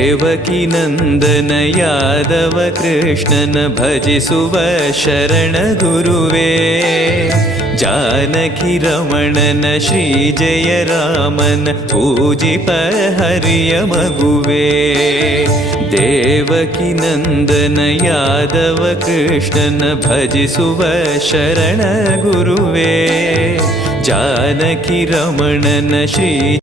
ದೇವಕಿ ನಂದನ ಯಾದವ ಕೃಷ್ಣನ ಭಜಿಸುವ ಶರಣ ಗುರುವೇ. ಜಾನಕಿ ರಮಣನ ಶ್ರೀ ಜಯ ರಾಮನ ಪೂಜಿಪ ಹರಿಯ ಮಗುವೇ. ದೇವಕಿ ನಂದನ ಯಾದವ ಕೃಷ್ಣನ ಭಜಿಸುವ ಶರಣ ಗುರುವೇ. ಜಾನಕಿ ರಮಣನ ಶ್ರೀ